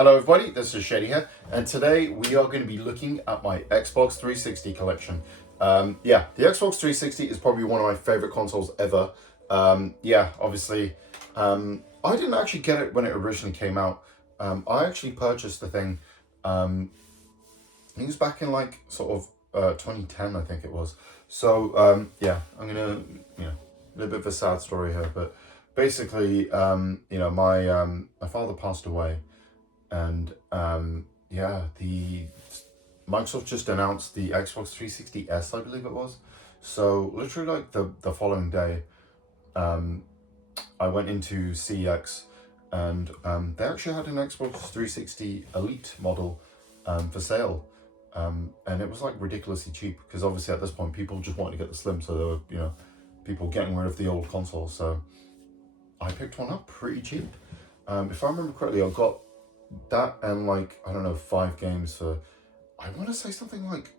Hello everybody, this is Shady here, and today we are going to be looking at my Xbox 360 collection. The Xbox 360 is probably one of my favorite consoles ever. Obviously, I didn't actually get it when it originally came out. I actually purchased the thing, I think it was back in like sort of 2010, I think it was. So, I'm going to, a little bit of a sad story here, but basically, my father passed away. And the Microsoft just announced the Xbox 360S, I believe it was. So literally like the following day, I went into CEX and they actually had an Xbox 360 Elite model for sale. And it was like ridiculously cheap because obviously at this point people just wanted to get the Slim, so there were, people getting rid of the old console. So I picked one up pretty cheap. If I remember correctly, I got that and like, I don't know, 5 games for, I want to say something like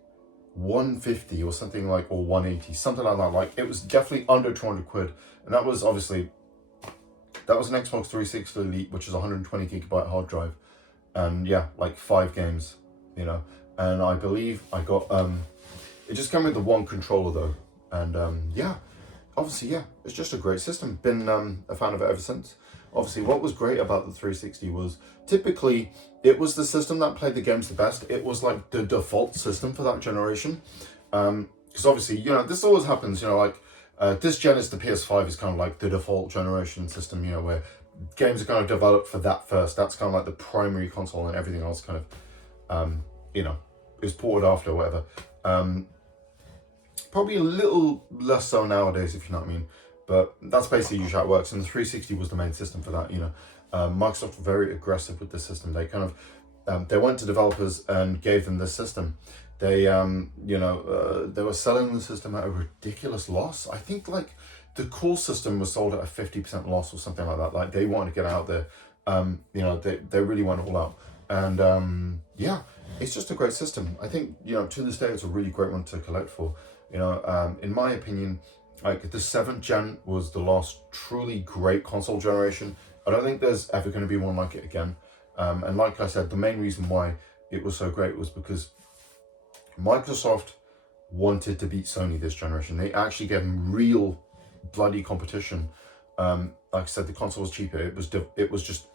150 or something like, or 180, something like that. Like it was definitely under 200 quid. And that was obviously, that was an Xbox 360 Elite, which is 120 gigabyte hard drive. And yeah, like 5 games, and I believe I got, it just came with the one controller though. And obviously, it's just a great system. Been a fan of it ever since. Obviously, what was great about the 360 was typically it was the system that played the games the best. It was like the default system for that generation. Because obviously, this always happens, this gen is the PS5 is kind of like the default generation system, where games are kind of developed for that first. That's kind of like the primary console and everything else kind of, is ported after or whatever. Probably a little less so nowadays, if you know what I mean. But that's basically usually how it works. And the 360 was the main system for that, Microsoft were very aggressive with the system. They kind of, they went to developers and gave them this system. They, they were selling the system at a ridiculous loss. I think like the core system was sold at a 50% loss or something like that. Like they wanted to get out there. They really went all out. And it's just a great system. I think, to this day, it's a really great one to collect for. In my opinion, like the 7th gen was the last truly great console generation. I don't think there's ever going to be one like it again. And like I said, the main reason why it was so great was because Microsoft wanted to beat Sony this generation. They actually gave them real bloody competition. Like I said, the console was cheaper. It was just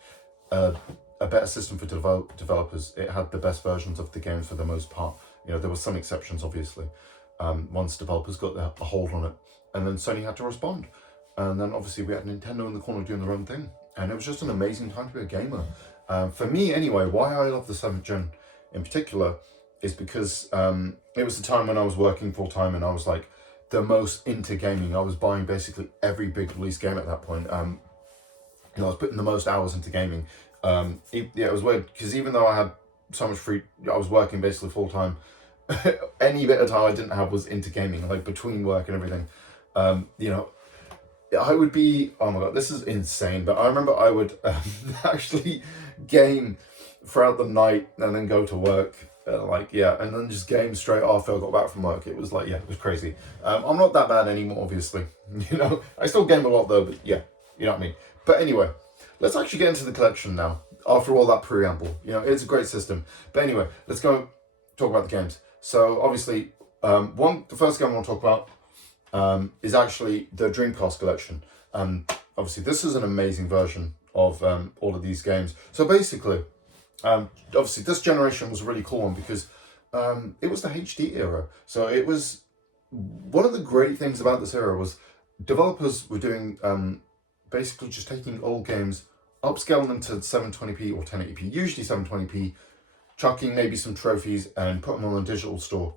a better system for developers. It had the best versions of the games for the most part. There were some exceptions, obviously. Once developers got a hold on it. And then Sony had to respond. And then obviously we had Nintendo in the corner doing their own thing. And it was just an amazing time to be a gamer. For me anyway, why I love the 7th gen in particular is because it was the time when I was working full time and I was like the most into gaming. I was buying basically every big release game at that point. I was putting the most hours into gaming. It was weird because even though I had so much I was working basically full time. Any bit of time I didn't have was into gaming, like between work and everything. I would be, oh my god, this is insane, but I remember I would actually game throughout the night and then go to work, and then just game straight after I got back from work. It was like, it was crazy. I'm not that bad anymore, obviously. I still game a lot though, but you know what I mean. But anyway, let's actually get into the collection now, after all that preamble. It's a great system. But anyway, let's go talk about the games. So obviously, the first game I want to talk about is actually the Dreamcast collection. Obviously, this is an amazing version of all of these games. So basically, obviously, this generation was a really cool one because it was the HD era. So it was one of the great things about this era was developers were doing basically just taking old games, upscaling them to 720p or 1080p, usually 720p, chucking maybe some trophies and putting them on a digital store.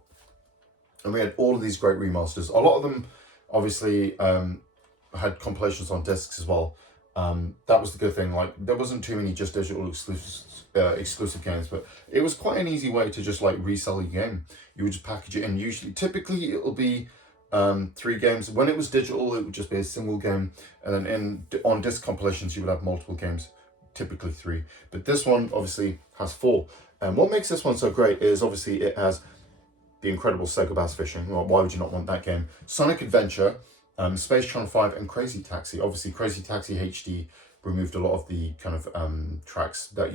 And we had all of these great remasters. A lot of them obviously had compilations on discs as well. That was the good thing. Like there wasn't too many just digital exclusive games, but it was quite an easy way to just like resell your game. You would just package it in. Typically it'll be 3 games. When it was digital, it would just be a single game. And then on disc compilations, you would have multiple games, typically 3. But this one obviously has 4. And what makes this one so great is obviously it has the incredible Sega Bass Fishing. Well, why would you not want that game? Sonic Adventure, Space Channel 5, and Crazy Taxi. Obviously, Crazy Taxi HD removed a lot of the kind of tracks that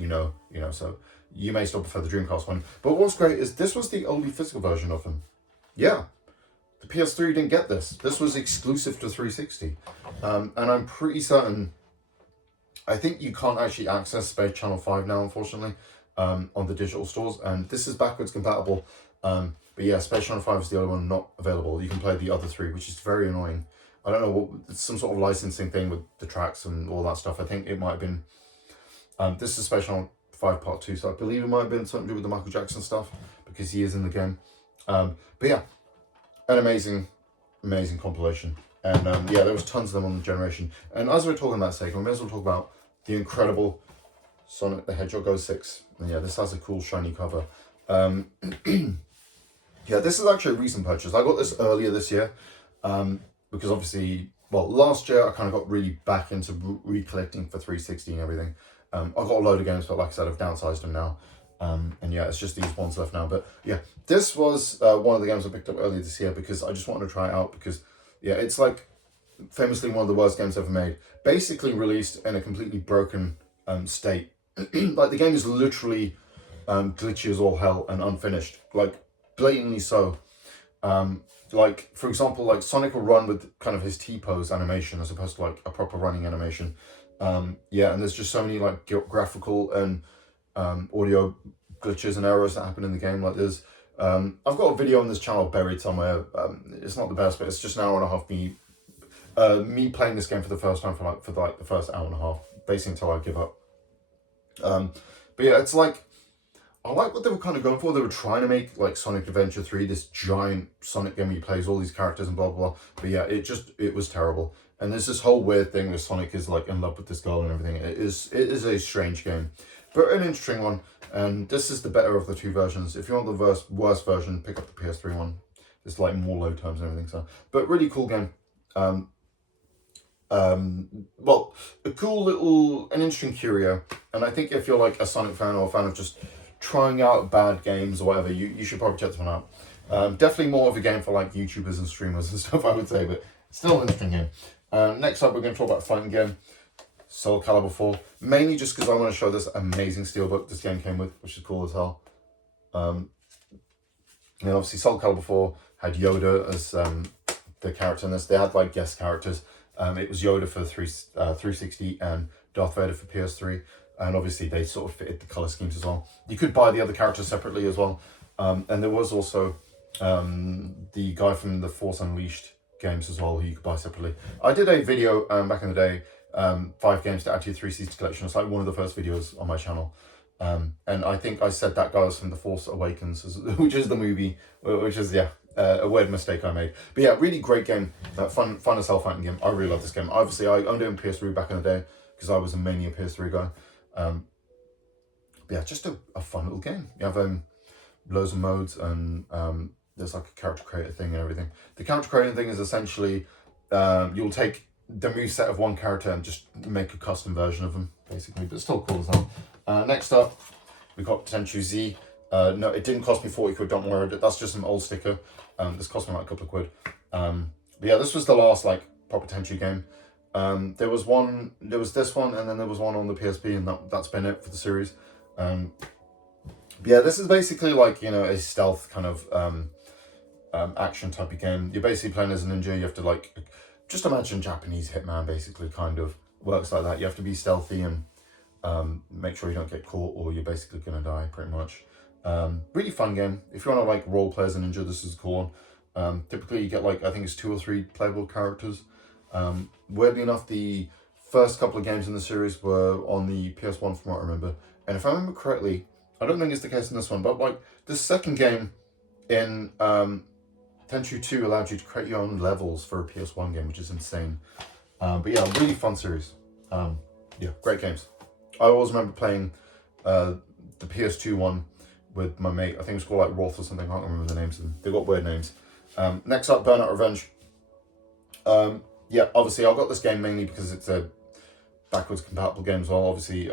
so you may still prefer the Dreamcast one. But what's great is this was the only physical version of them. Yeah, the PS3 didn't get this. This was exclusive to 360. And I'm pretty certain, I think you can't actually access Space Channel 5 now, unfortunately, on the digital stores. And this is backwards compatible. But yeah, Space Channel 5 is the only one not available. You can play the other three, which is very annoying. I don't know, it's some sort of licensing thing with the tracks and all that stuff. I think it might have been, this is Space Channel 5 Part 2, so I believe it might have been something to do with the Michael Jackson stuff, because he is in the game. But yeah, an amazing compilation. And yeah, there was tons of them on the generation. And as we're talking about Sega, we may as well talk about the incredible Sonic the Hedgehog 06. And yeah, this has a cool shiny cover. Yeah, this is actually a recent purchase. I got this earlier this year, because obviously, well, last year I kind of got really back into recollecting for 360 and everything. I've got a load of games, but like I said, I've downsized them now. And yeah, it's just these ones left now. But yeah, this was one of the games I picked up earlier this year because I just wanted to try it out because, yeah, it's like famously one of the worst games ever made. Basically released in a completely broken state. Like the game is literally glitchy as all hell and unfinished. Like blatantly so. Like, for example, like Sonic will run with kind of his T-pose animation as opposed to like a proper running animation. Yeah, and there's just so many like graphical and audio glitches and errors that happen in the game. Like there's, I've got a video on this channel buried somewhere. It's not the best, but it's just an hour and a half me playing this game for the first time for like the first hour and a half, basically until I give up. But yeah, it's like, I like what they were kind of going for. They were trying to make like Sonic Adventure 3, this giant Sonic game where you play as all these characters and blah, blah, blah. But yeah, it was terrible. And there's this whole weird thing where Sonic is like in love with this girl and everything. It is a strange game, but an interesting one. And this is the better of the two versions. If you want the worst version, pick up the PS3 one. There's like more load times and everything. So, but really cool game. Well, a cool little, an interesting curio. And I think if you're like a Sonic fan or a fan of just trying out bad games or whatever, you should probably check this one out. Definitely more of a game for like YouTubers and streamers and stuff, I would say, but still an interesting game. Next up, we're going to talk about a fighting game, Soul Calibur 4, mainly just because I want to show this amazing steelbook this game came with, which is cool as hell. And obviously Soul Calibur 4 had Yoda as the character in this. They had like guest characters. It was Yoda for 360 and Darth Vader for PS3. And obviously they sort of fitted the color schemes as well. You could buy the other characters separately as well. And there was also the guy from the Force Unleashed games as well, who you could buy separately. I did a video back in the day, 5 games to add to your 360 collection. It's like one of the first videos on my channel. And I think I said that guy was from The Force Awakens, which is the movie, which is, yeah, a weird mistake I made. But yeah, really great game, fun as hell fighting game. I really love this game. Obviously, I owned it on PS3 back in the day, because I was mainly a PS3 guy. But yeah, just a fun little game. You have loads of modes, and there's like a character creator thing and everything. The character creator thing is essentially, you'll take the moveset of one character and just make a custom version of them, basically, but still cool as hell. Next up, we've got Tenchu Z. No, it didn't cost me 40 quid, don't worry, that's just an old sticker. This cost me like a couple of quid. But yeah, this was the last like proper Tenchu game. There was this one, and then there was one on the PSP, and that's been it for the series. But yeah, this is basically like, you know, a stealth kind of action type of game. You're basically playing as a ninja. You have to like, just imagine Japanese Hitman basically kind of works like that. You have to be stealthy and make sure you don't get caught, or you're basically gonna die pretty much. Really fun game. If you want to like role play as a ninja, this is a cool one. Typically you get like, I think it's 2 or 3 playable characters. Weirdly enough, the first couple of games in the series were on the PS1 from what I remember. And if I remember correctly, I don't think it's the case in this one, but like the second game in Tenchu 2 allowed you to create your own levels for a PS1 game, which is insane. But yeah, really fun series. Yeah, great games. I always remember playing the PS2 one with my mate. I think it was called like Roth or something. I can't remember the names of them. They've got weird names. Next up, Burnout Revenge. Yeah, obviously I got this game mainly because it's a backwards compatible game as well. Obviously,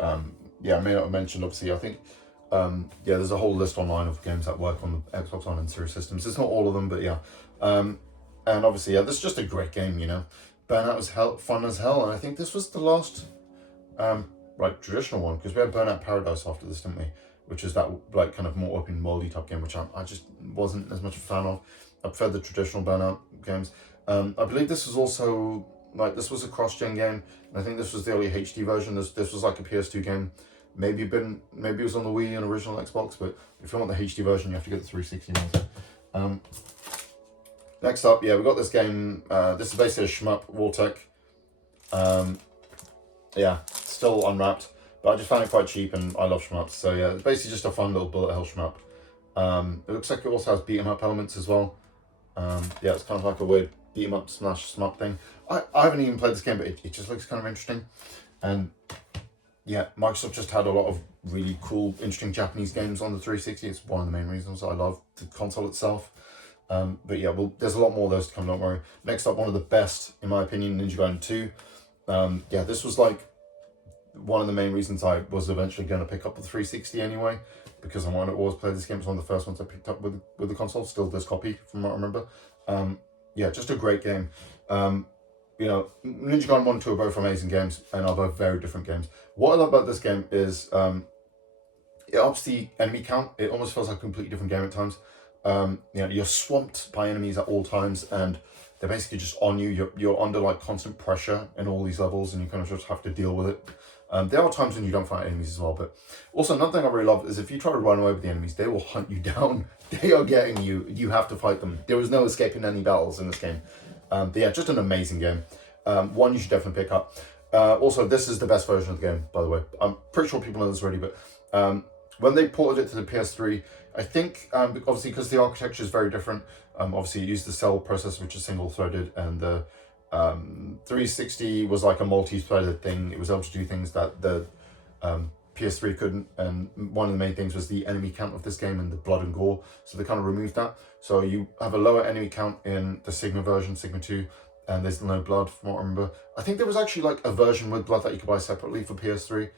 yeah, I may not have mentioned, obviously, I think, yeah, there's a whole list online of games that work on the Xbox One and Series systems. It's not all of them, but yeah. And obviously, yeah, this is just a great game, you know. Burnout was fun as hell, and I think this was the last like traditional one, because we had Burnout Paradise after this, didn't we? Which is that like kind of more open worldy type game, which I just wasn't as much a fan of. I prefer the traditional Burnout games. I believe this was also like this was a cross-gen game, and I think this was the early HD version. This was like a PS2 game. Maybe it was on the Wii and original Xbox, but if you want the HD version, you have to get the 360 ones. Next up, yeah, we got this game. This is basically a shmup, Wartech. Yeah, still unwrapped, but I just found it quite cheap, and I love shmups. So yeah, it's basically just a fun little bullet hell shmup. It looks like it also has beat 'em up elements as well. Yeah, it's kind of like a weird beat 'em up slash shmup thing. I haven't even played this game, but it just looks kind of interesting. And yeah, Microsoft just had a lot of really cool, interesting Japanese games on the 360. It's one of the main reasons I love the console itself. But yeah, well, there's a lot more of those to come, don't worry. Next up, one of the best, in my opinion, Ninja Gaiden 2. Yeah, this was like one of the main reasons I was eventually going to pick up the 360 anyway, because I wanted to always play this game. It's one of the first ones I picked up with the console, still this copy from what I remember. Yeah, just a great game. You know, Ninja Gaiden 1 and 2 are both amazing games, and are both very different games. What I love about this game is it ups the enemy count. It almost feels like a completely different game at times. You know, you're swamped by enemies at all times, and they're basically just on you. You're under like constant pressure in all these levels, and you kind of just have to deal with it. There are times when you don't fight enemies as well, but also another thing I really love is if you try to run away with the enemies, they will hunt you down. They are getting you. You have to fight them. There is no escaping any battles in this game. But yeah, just an amazing game. One you should definitely pick up. Also, this is the best version of the game, by the way. I'm pretty sure people know this already, but when they ported it to the PS3, I think, obviously, because the architecture is very different, obviously it used the Cell processor, which is single-threaded, and the 360 was like a multi-threaded thing. It was able to do things that the PS3 couldn't, and one of the main things was the enemy count of this game and the blood and gore, so they kind of removed that. So you have a lower enemy count in the Sigma version, Sigma 2, and there's no blood from what I remember. I think there was actually like a version with blood that you could buy separately for PS3,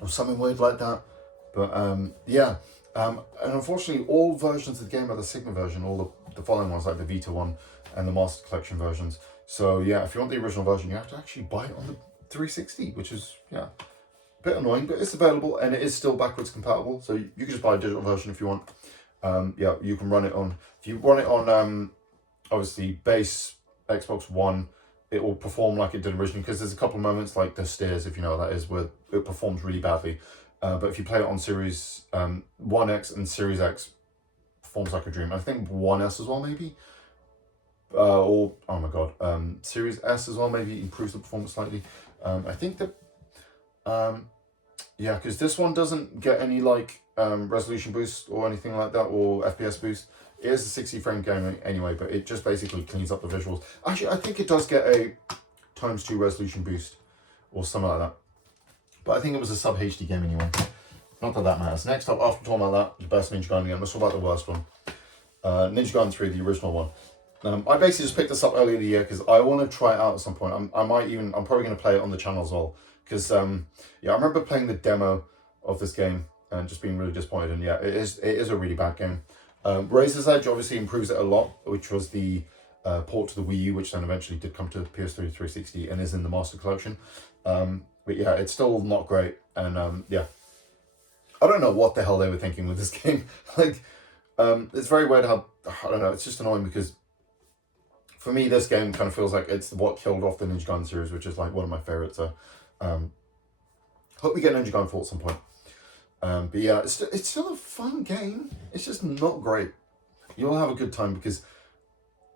or something weird like that. But yeah, and unfortunately all versions of the game are the Sigma version, all the following ones like the Vita one and the Master Collection versions. So yeah, if you want the original version, you have to actually buy it on the 360, which is, yeah, a bit annoying, but it's available and it is still backwards compatible. So you can just buy a digital version if you want. Yeah, you can run it on, if you run it on obviously base Xbox One, it will perform like it did originally, because there's a couple of moments like the stairs, if you know what that is, where it performs really badly. But if you play it on Series 1X and Series X, performs like a dream. I think 1S as well, maybe. Or, oh my god, Series S as well, maybe improves the performance slightly. I think that, yeah, because this one doesn't get any like resolution boost or anything like that, or FPS boost. It is a 60 frame game anyway, but it just basically cleans up the visuals. Actually, I think it does get a ×2 resolution boost or something like that. But I think it was a sub HD game anyway. Not that matters. Next up, after talking about that, the best Ninja Gaiden game, let's talk about the worst one. Ninja Gaiden 3, the original one. I basically just picked this up earlier in the year because I want to try it out at some point. I'm probably going to play it on the channel as well. Because, yeah, I remember playing the demo of this game and just being really disappointed. And yeah, it is a really bad game. Razor's Edge obviously improves it a lot, which was the port to the Wii U, which then eventually did come to PS3 360 and is in the Master Collection. But yeah, it's still not great. And yeah, I don't know what the hell they were thinking with this game. Like, it's very weird how, I don't know, it's just annoying because for me, this game kind of feels like it's what killed off the Ninja Gaiden series, which is like one of my favorites. So, hope we get Ninja Gaiden 4 at some point. But yeah, it's still a fun game. It's just not great. You'll have a good time because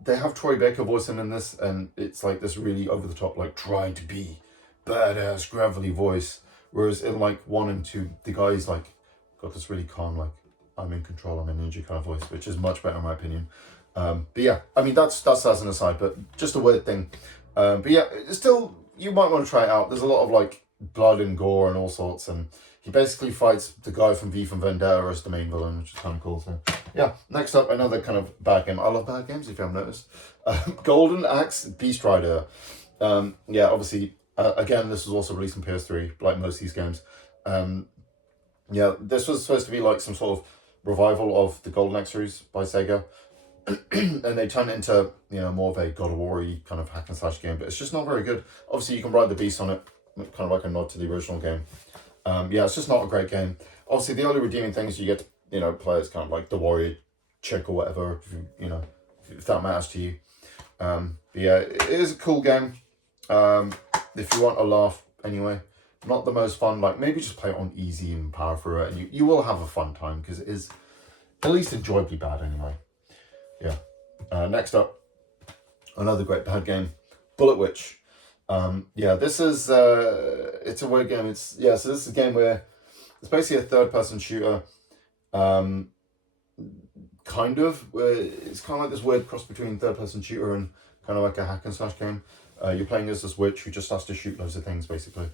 they have Troy Baker voicing in this, and it's like this really over the top, like trying to be badass, gravelly voice. Whereas in like 1 and 2, the guy's like got this really calm, like I'm in control, I'm a ninja kind of voice, which is much better in my opinion. But yeah, I mean that's as an aside, but just a weird thing. But yeah, it's still, you might want to try it out. There's a lot of like blood and gore and all sorts, and he basically fights the guy from V for Vendetta as the main villain, which is kind of cool. So yeah, next up, another kind of bad game. I love bad games, if you haven't noticed. Golden Axe Beast Rider. Yeah, obviously, again, this was also released on PS3, like most of these games. Yeah, this was supposed to be like some sort of revival of the Golden Axe series by Sega. And they turned it into, you know, more of a God of War-y kind of hack and slash game, but it's just not very good. Obviously, you can ride the beast on it, kind of like a nod to the original game. Yeah, it's just not a great game. Obviously, the only redeeming thing is you get to, play as kind of like the warrior chick or whatever, if that matters to you. But yeah, it is a cool game. If you want a laugh, anyway. Not the most fun, like maybe just play it on easy and power through it, and you will have a fun time because it is at least enjoyably bad anyway. Yeah. Next up, another great bad game, Bullet Witch. Yeah, this is it's a weird game. So this is a game where it's basically a third-person shooter. Kind of. It's kind of like this weird cross between third-person shooter and kind of like a hack and slash game. You're playing as this witch who just has to shoot loads of things, basically.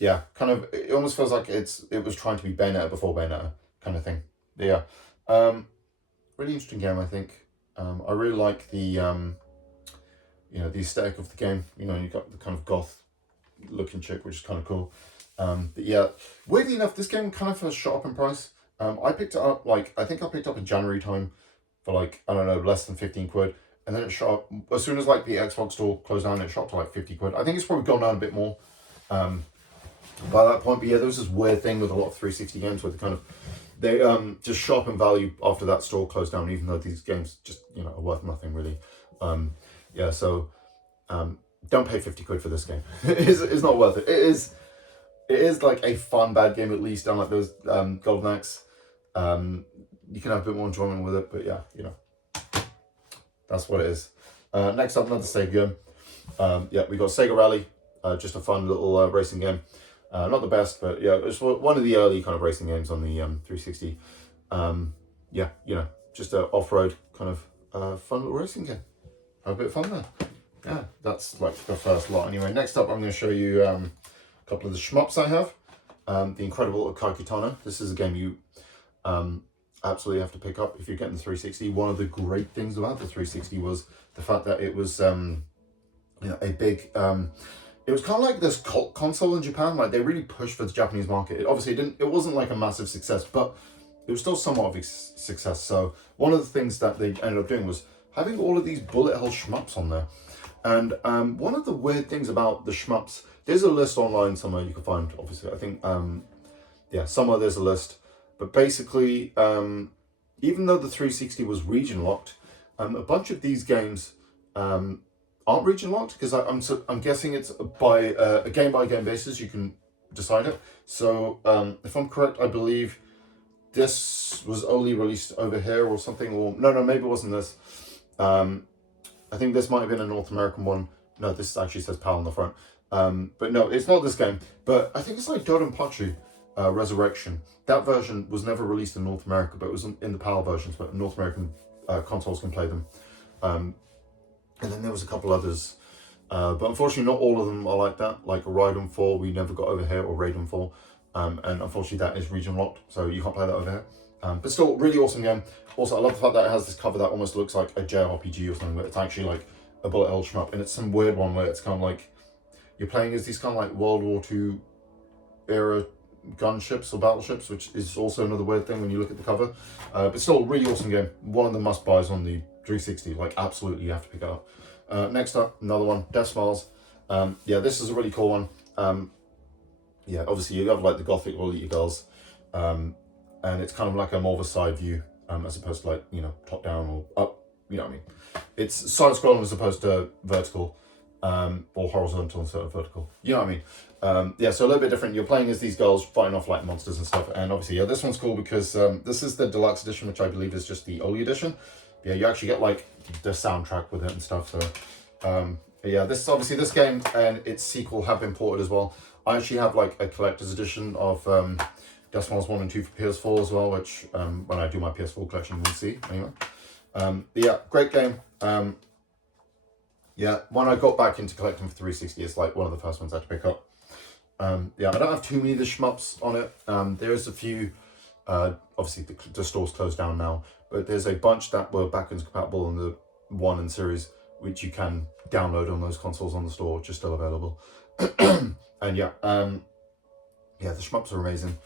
Yeah, kind of. It almost feels like it was trying to be Bayonetta before Bayonetta, kind of thing. But yeah, really interesting game, I think. I really like the the aesthetic of the game. You've got the kind of goth looking chick, which is kind of cool. But yeah, weirdly enough, this game kind of has shot up in price. I picked it up I think I picked up in January time for I don't know, less than 15 quid. And then it shot up, as soon as the Xbox store closed down, it shot to 50 quid. I think it's probably gone down a bit more by that point. But yeah, there was this weird thing with a lot of 360 games where they just shot up in value after that store closed down, even though these games just, are worth nothing really. Yeah, so don't pay 50 quid for this game. It's not worth it. It is like a fun bad game, at least, unlike those Golden Axe. You can have a bit more enjoyment with it, but yeah, that's what it is. Next up, another Sega game. Yeah, we got Sega Rally, just a fun little racing game. Not the best, but yeah, it's one of the early kind of racing games on the 360. Yeah, just an off-road kind of fun little racing game. Have a bit of fun there. Yeah, that's the first lot anyway. Next up, I'm going to show you a couple of the shmups I have. The Incredible Akai Kitano. This is a game you absolutely have to pick up if you're getting the 360. One of the great things about the 360 was the fact that it was a big it was kind of like this cult console in Japan. They really pushed for the Japanese market. It wasn't like a massive success, but it was still somewhat of a success. So one of the things that they ended up doing was having all of these bullet hell shmups on there. And one of the weird things about the shmups, there's a list online somewhere you can find, obviously. I think somewhere there's a list. But basically, even though the 360 was region locked, a bunch of these games aren't region locked, because I'm guessing it's by a game by game basis. You can decide it. So if I'm correct, I believe this was only released over here or something. Or no, maybe it wasn't this. I think this might have been a North American one. No, this actually says PAL on the front. But no, it's not this game. But I think it's like Dodonpachi. Resurrection. That version was never released in North America, but it was in the PAL versions, but North American consoles can play them. And then there was a couple others. But unfortunately, not all of them are like that. Like Raiden 4, we never got over here, or Raiden 4. And unfortunately, that is region locked, so you can't play that over here. But still, really awesome game. Also, I love the fact that it has this cover that almost looks like a JRPG or something, but it's actually like a bullet hell shmup. And it's some weird one where it's kind of like you're playing as these kind of like World War II era gunships or battleships, which is also another weird thing when you look at the cover. But still, a really awesome game. One of the must-buys on the 360. Absolutely, you have to pick it up. Next up, another one, Death Smiles. Yeah, this is a really cool one. Yeah, obviously you have the gothic will eat your girls. And it's kind of like a more of a side view, as opposed to top down or up. You know what I mean? It's side scrolling as opposed to vertical, or horizontal instead of vertical. You know what I mean? Yeah, so a little bit different. You're playing as these girls fighting off monsters and stuff, and obviously, yeah, this one's cool because this is the deluxe edition, which I believe is just the only edition. Yeah, you actually get the soundtrack with it and stuff. So, yeah, this game and its sequel have been ported as well. I actually have a collector's edition of Death Smiles 1 and 2 for PS4 as well, which when I do my PS4 collection, you'll see anyway. But yeah, great game. Yeah, when I got back into collecting for 360, it's one of the first ones I had to pick up. Yeah, I don't have too many of the shmups on it. There is a few, obviously the store's closed down now, but there's a bunch that were backwards compatible in the 1 and series, which you can download on those consoles on the store, which are still available. And yeah, yeah, the shmups are amazing.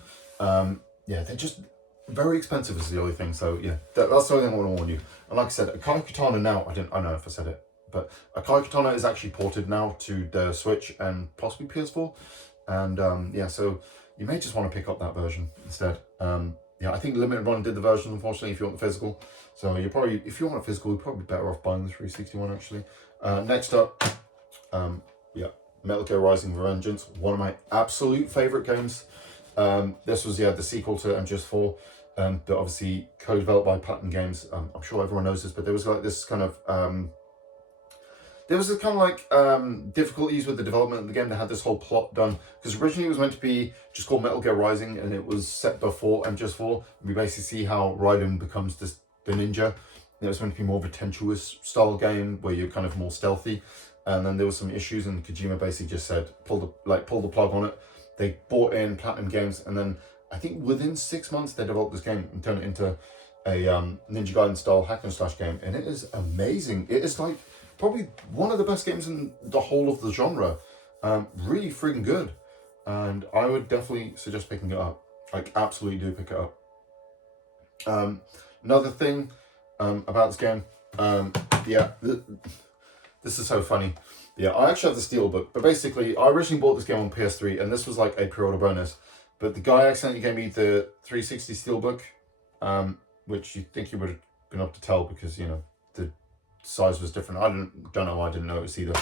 Yeah, they're just very expensive is the only thing, so yeah, that's the only thing I want to warn you. And like I said, Akai Kitano now, I don't know if I said it But Kai Katana is actually ported now to the Switch and possibly PS4. And yeah, so you may just want to pick up that version instead. Yeah, I think Limited Run did the version, unfortunately, if you want the physical. So you're probably, if you want a physical, you're probably better off buying the 361 actually. Next up, yeah, Metal Gear Rising Revengeance, one of my absolute favorite games. This was, yeah, the sequel to MGS4, but obviously co-developed by Platinum Games. I'm sure everyone knows this, but there was like this kind of difficulties with the development of the game. They had this whole plot done because originally it was meant to be just called Metal Gear Rising, and it was set before MGS4. We basically see how Raiden becomes the ninja. It was meant to be more of a Tenchuous style game where you're kind of more stealthy, and then there were some issues, and Kojima basically just said pull the plug on it. They bought in Platinum Games, and then I think within 6 months they developed this game and turned it into a Ninja Gaiden style hack and slash game, and it is amazing. It is like probably one of the best games in the whole of the genre. Really freaking good, and I would definitely suggest picking it up. Like, absolutely do pick it up. Another thing about this game, yeah, this is so funny. Yeah, I actually have the Steelbook, but basically I originally bought this game on PS3, and this was like a pre-order bonus, but the guy accidentally gave me the 360 Steelbook, which you'd think you would have been able to tell because, you know, the size was different. I don't know why I didn't notice either.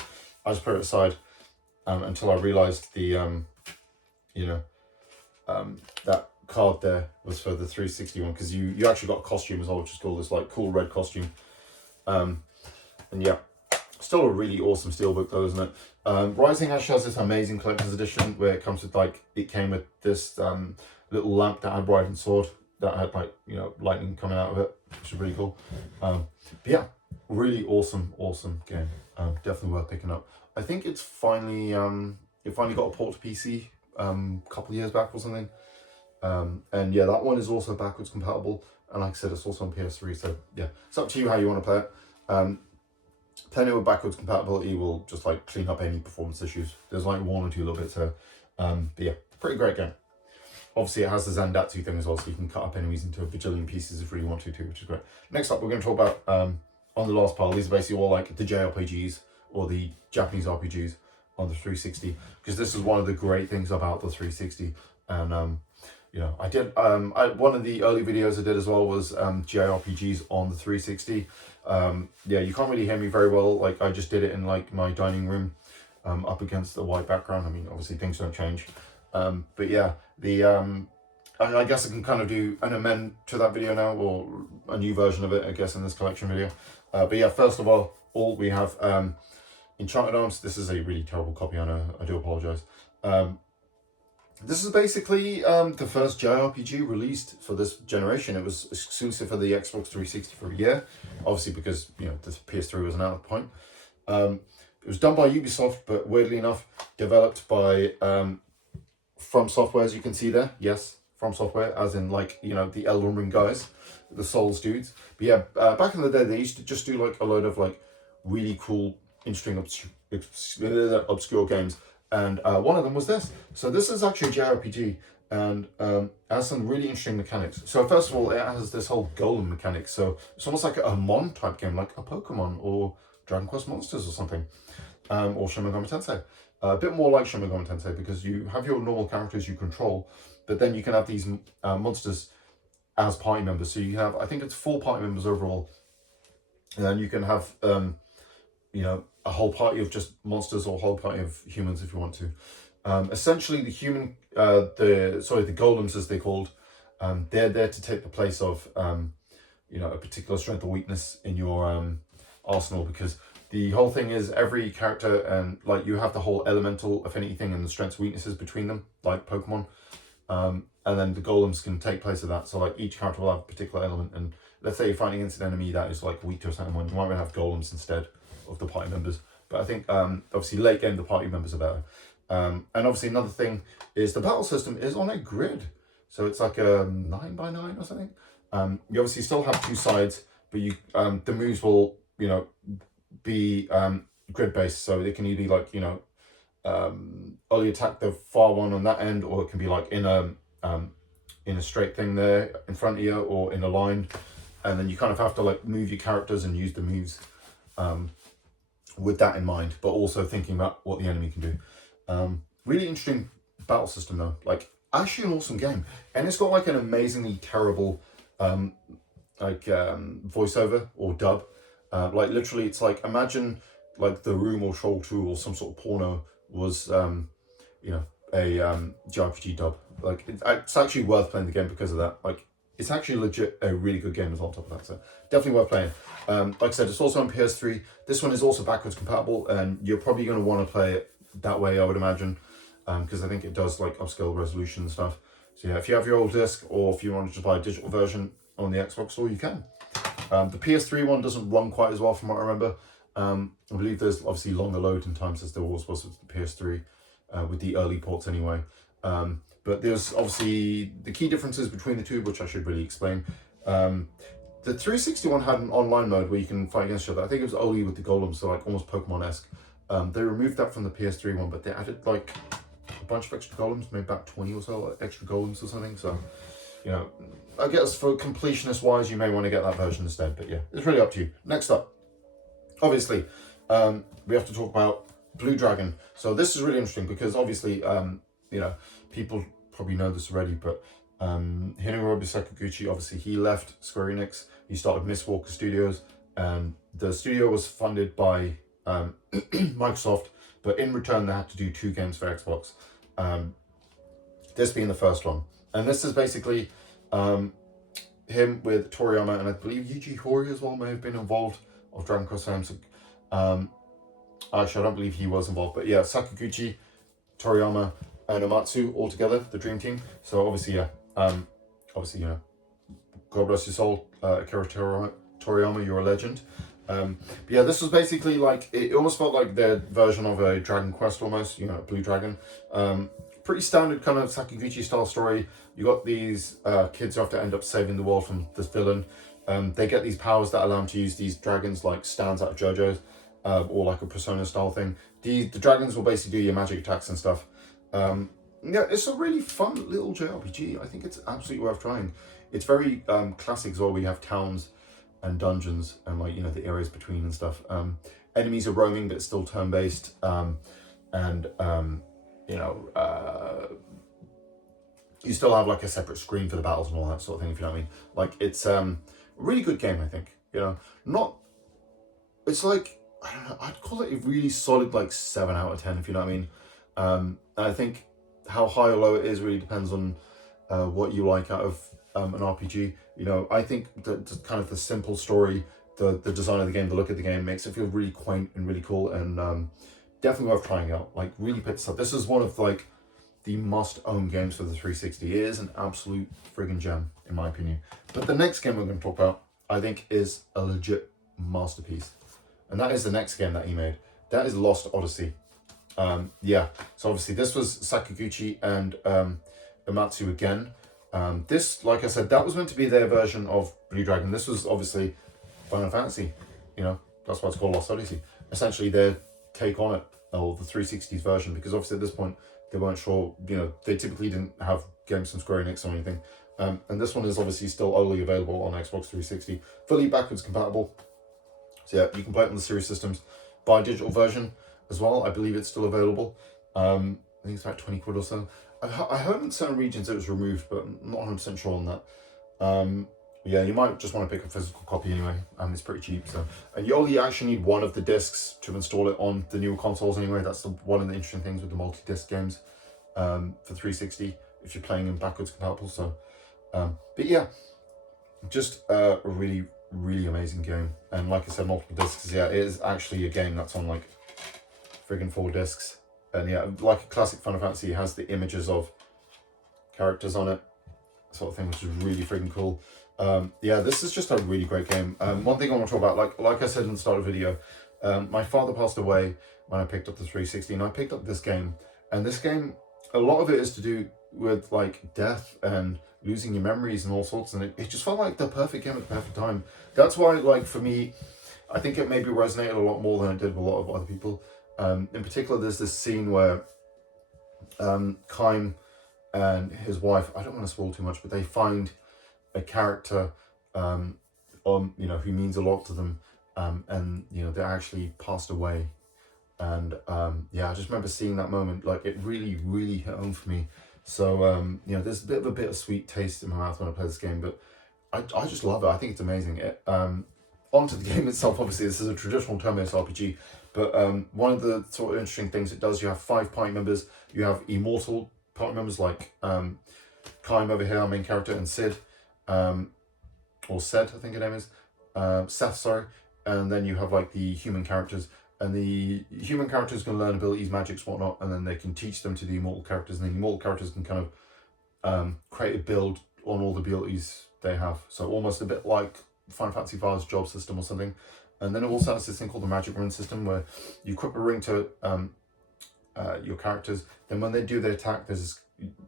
I just put it aside until I realized the that card there was for the 360 one, because you actually got a costume as well, which is cool. This like cool red costume, and yeah, still a really awesome Steelbook though, isn't it? Rising actually has this amazing collector's edition where it comes with it came with this little lamp that had Raiden's sword that had lightning coming out of it, which is really cool. But yeah, really awesome game. Definitely worth picking up. I think it's finally got a port to PC a couple of years back or something. And yeah, that one is also backwards compatible, and like I said, it's also on PS3. So yeah, it's up to you how you want to play it. Playing it with backwards compatibility will just like clean up any performance issues. There's like one or two little bits here. But yeah, pretty great game. Obviously, it has the Zandatsu thing as well, so you can cut up enemies into a bajillion pieces if you really want to too, which is great. Next up, we're going to talk about, on the last pile, these are basically all like the JRPGs or the Japanese RPGs on the 360, because this is one of the great things about the 360. And I did one of the early videos I did as well was JRPGs on the 360. Yeah, you can't really hear me very well. Like, I just did it in like my dining room, up against the white background. I mean, obviously things don't change. But yeah, I guess I can kind of do an amend to that video now, or a new version of it, I guess, in this collection video. But yeah, first of all we have Enchanted Arms. This is a really terrible copy, I know, I do apologize. This is basically the first JRPG released for this generation. It was exclusive for the Xbox 360 for a year, obviously because, the PS3 wasn't out at the point. It was done by Ubisoft, but weirdly enough, developed by From Software, as you can see there. Yes, From Software, as in the Elden Ring guys, the Souls dudes. But yeah, back in the day, they used to just do like a load of like really cool, interesting, obscure games. And one of them was this. So this is actually a JRPG, and it has some really interesting mechanics. So first of all, it has this whole golem mechanic. So it's almost like a Mon type game, like a Pokemon or Dragon Quest Monsters or something, or Shin Megami Tensei. A bit more like Shin Megami Tensei, because you have your normal characters you control, but then you can have these monsters as party members. So you have, I think it's 4 party members overall, and then you can have a whole party of just monsters or a whole party of humans if you want to. Essentially, the golems, as they're called, they're there to take the place of a particular strength or weakness in your arsenal, because the whole thing is every character, and like you have the whole elemental affinity thing and the strengths and weaknesses between them, like Pokemon, and then the golems can take place of that. So like each character will have a particular element, and let's say you're fighting against an enemy that is like weak to a certain one, you might have golems instead of the party members. But I think obviously late game the party members are better. And obviously another thing is the battle system is on a grid, so it's like a 9x9 or something. You obviously still have 2 sides, but you the moves will be grid based, so it can either be like early attack the far one on that end, or it can be like in a straight thing there in front of you, or in a line, and then you kind of have to like move your characters and use the moves with that in mind, but also thinking about what the enemy can do. Really interesting battle system though. Like actually an awesome game, and it's got like an amazingly terrible voiceover or dub. Like literally, it's like imagine like The Room or Troll 2 or some sort of porno was a JRPG dub. Like it's actually worth playing the game because of that. Like it's actually legit a really good game as well on top of that. So definitely worth playing. Like I said, it's also on PS3. This one is also backwards compatible, and you're probably going to want to play it that way, I would imagine, because I think it does like upscale resolution and stuff. So yeah, if you have your old disc, or if you want to just buy a digital version on the Xbox Store, you can. The PS3 one doesn't run quite as well from what I remember. I believe there's obviously longer loading times as there was with the PS3, with the early ports anyway. But there's obviously the key differences between the two, which I should really explain. The 360 one had an online mode where you can fight against each other. I think it was only with the golems, so like almost Pokemon-esque. They removed that from the PS3 one, but they added like a bunch of extra golems, maybe about 20 or so like, extra golems or something. So, you know, I guess for completionist wise, you may want to get that version instead. But yeah, it's really up to you. Next up, obviously, we have to talk about Blue Dragon. So this is really interesting because obviously, you know, people probably know this already, but Hironobu Sakaguchi, obviously he left Square Enix. He started Mistwalker Studios, and the studio was funded by Microsoft, but in return they had to do 2 games for Xbox. This being the first one, and this is basically him with Toriyama, and I believe Yuji Horii as well may have been involved of Dragon Quest Games. Actually, I don't believe he was involved, but yeah, Sakaguchi, Toriyama, and Amatsu all together, the dream team. So obviously, yeah, obviously, you know, God bless your soul, Akira Toriyama, you're a legend. But yeah, this was basically like, it almost felt like their version of a Dragon Quest almost, you know, Blue Dragon. Pretty standard kind of Sakaguchi style story. You got these kids who have to end up saving the world from this villain. They get these powers that allow them to use these dragons like stands out of JoJo's, or like a Persona style thing. The dragons will basically do your magic attacks and stuff. Yeah, it's a really fun little JRPG. I think it's absolutely worth trying. It's very classic as well. We have towns and dungeons and like, you know, the areas between and stuff. Enemies are roaming, but it's still turn-based. You know, you still have like a separate screen for the battles and all that sort of thing, if you know what I mean. Like it's a really good game, I think. You know, it's like, I don't know, I'd call it a really solid like 7 out of 10, if you know what I mean. And I think how high or low it is really depends on what you like out of an RPG. You know, I think that kind of the simple story, the design of the game, the look of the game makes it feel really quaint and really cool, and definitely worth trying out. Like really pick this up. This is one of like the must-own games for the 360. It is an absolute friggin' gem, in my opinion. But the next game we're going to talk about, I think, is a legit masterpiece. And that is the next game that he made. That is Lost Odyssey. Yeah, so obviously this was Sakaguchi and Amatsu again. This, like I said, that was meant to be their version of Blue Dragon. This was obviously Final Fantasy. You know, that's why it's called Lost Odyssey. Essentially their take on it, or the 360's version, because obviously at this point they weren't sure, you know, they typically didn't have games from Square Enix or anything. And this one is obviously still only available on Xbox 360, fully backwards compatible. So yeah, you can play it on the series systems, buy a digital version as well. I believe it's still available. I think it's about 20 quid or so. I heard in certain regions it was removed, but I'm not 100% sure on that. Yeah, you might just want to pick a physical copy anyway. It's pretty cheap. So, and you only actually need one of the discs to install it on the newer consoles anyway. That's one of the interesting things with the multi-disc games for 360 if you're playing in backwards compatible. So, but yeah, just a really, really amazing game. And like I said, multiple discs. Yeah, it is actually a game that's on like friggin' 4 discs. And yeah, like a classic Final Fantasy, it has the images of characters on it, sort of thing, which is really friggin' cool. Yeah, this is just a really great game. One thing I want to talk about, like I said in the start of the video, my father passed away when I picked up the 360, and I picked up this game. And this game, a lot of it is to do with like death and losing your memories and all sorts, and it just felt like the perfect game at the perfect time. That's why, like, for me, I think it maybe resonated a lot more than it did with a lot of other people. In particular, there's this scene where Kaim and his wife, I don't want to spoil too much, but they find a character, you know, who means a lot to them, and you know they actually passed away. And yeah, I just remember seeing that moment, like it really hit home for me. So you know, there's a bit of a bittersweet taste in my mouth when I play this game, but I just love it. I think it's amazing. Onto the game itself, obviously, this is a traditional turn-based RPG, but one of the sort of interesting things it does, you have 5 party members. You have immortal party members like Kaim over here, our main character, and Sid, or Sed, I think her name is, Seth, sorry. And then you have like the human characters, and the human characters can learn abilities, magics, whatnot, and then they can teach them to the immortal characters, and the immortal characters can kind of create a build on all the abilities they have. So almost a bit like Final Fantasy V's job system or something. And then it also has this thing called the magic rune system, where you equip a ring to your characters. Then when they do their attack,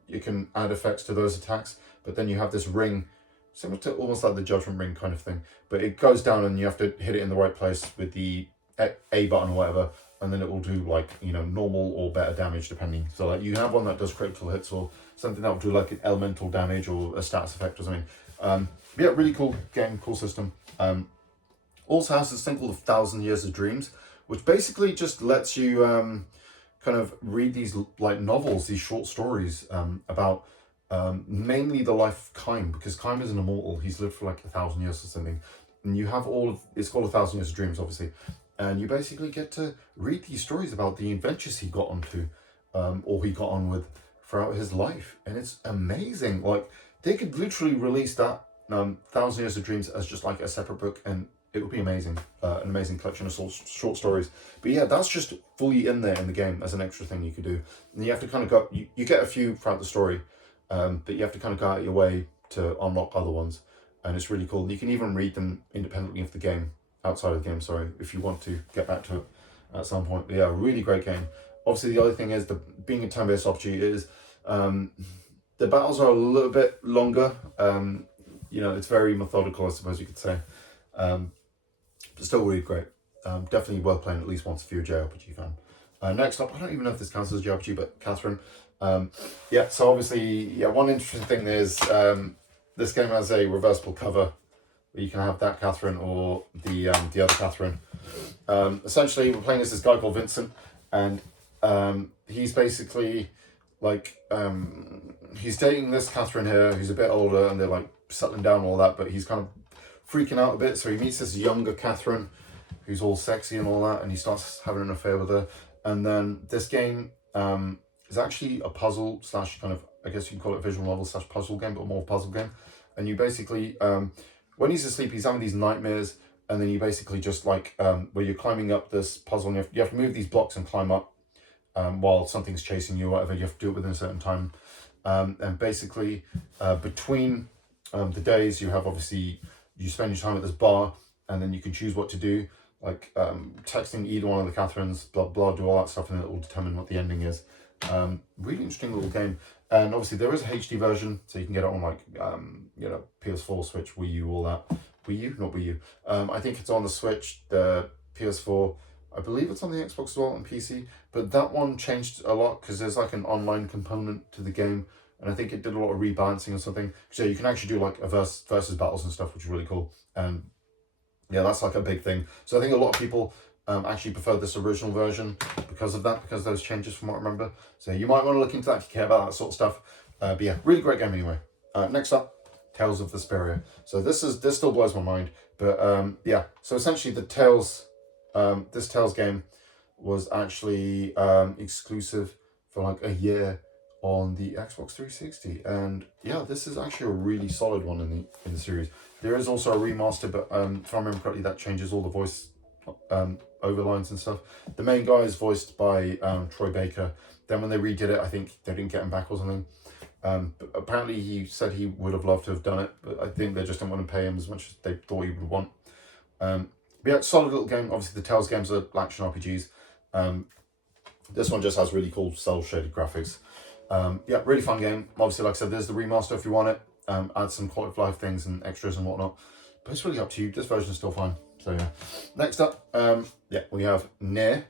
you can add effects to those attacks. But then you have this ring, similar to almost like the judgment ring kind of thing. But it goes down and you have to hit it in the right place with the A button or whatever, and then it will do like, you know, normal or better damage depending. So like you have one that does critical hits, or something that will do like an elemental damage or a status effect or something. Yeah, really cool game, cool system. Also has this thing called 1,000 Years of Dreams, which basically just lets you kind of read these like novels, these short stories about mainly the life of Kaim, because Kaim is an immortal. He's lived for like 1,000 years or something. And you have it's called 1,000 Years of Dreams, obviously. And you basically get to read these stories about the adventures he got onto, or he got on with throughout his life. And it's amazing. Like, they could literally release that 1,000 Years of Dreams as just like a separate book, and it would be amazing. An amazing collection of short stories. But yeah, that's just fully in there in the game as an extra thing you could do. And you have to kind of go, you get a few throughout the story, but you have to kind of go out of your way to unlock other ones. And it's really cool. You can even read them independently of the game, outside of the game, sorry, if you want to get back to it at some point. But yeah, really great game. Obviously, the other thing is, being a turn-based RPG is, the battles are a little bit longer. You know, it's very methodical, I suppose you could say. But still really great. Definitely worth playing at least once if you're a JRPG fan. Next up, I don't even know if this counts as a JRPG, but Catherine. Yeah, so obviously, yeah, one interesting thing is this game has a reversible cover. You can have that Catherine or the other Catherine. Essentially, we're playing as this guy called Vincent, and he's basically like he's dating this Catherine here, who's a bit older, and they're like settling down and all that. But he's kind of freaking out a bit, so he meets this younger Catherine, who's all sexy and all that, and he starts having an affair with her. And then this game is actually a puzzle slash kind of, I guess you can call it a visual novel slash puzzle game, but more puzzle game. And you basically when he's asleep, he's having these nightmares, and then you basically just like where you're climbing up this puzzle, and you have to move these blocks and climb up while something's chasing you or whatever. You have to do it within a certain time, and basically between the days, you have obviously, you spend your time at this bar, and then you can choose what to do, like texting either one of the Catherines, blah blah, do all that stuff, and it will determine what the ending is. Really interesting little game. And obviously there is a HD version, so you can get it on like you know, PS4, Switch, Wii U, all that. Wii U, not Wii U. I think it's on the Switch, the PS4. I believe it's on the Xbox as well, and PC. But that one changed a lot because there's like an online component to the game, and I think it did a lot of rebalancing or something. So you can actually do like a versus battles and stuff, which is really cool. And yeah, that's like a big thing. So I think a lot of people actually prefer this original version because of that, because of those changes from what I remember. So you might want to look into that if you care about that sort of stuff. But yeah, really great game anyway. Next up, Tales of Vesperia. So this still blows my mind. But yeah, so essentially the Tales, this Tales game was actually exclusive for like a year on the Xbox 360, and yeah, this is actually a really solid one in the series. There is also a remaster, but if I remember correctly, that changes all the voice overlines and stuff. The main guy is voiced by Troy Baker. Then when they redid it, I think they didn't get him back or something. But apparently he said he would have loved to have done it, but I think they just didn't want to pay him as much as they thought he would want. But yeah, solid little game. Obviously the Tales games are action RPGs. This one just has really cool cel shaded graphics. Yeah, really fun game. Obviously, like I said, there's the remaster if you want it. Add some quality of life things and extras and whatnot. But it's really up to you. This version is still fine. So yeah. Next up, yeah, we have Nier.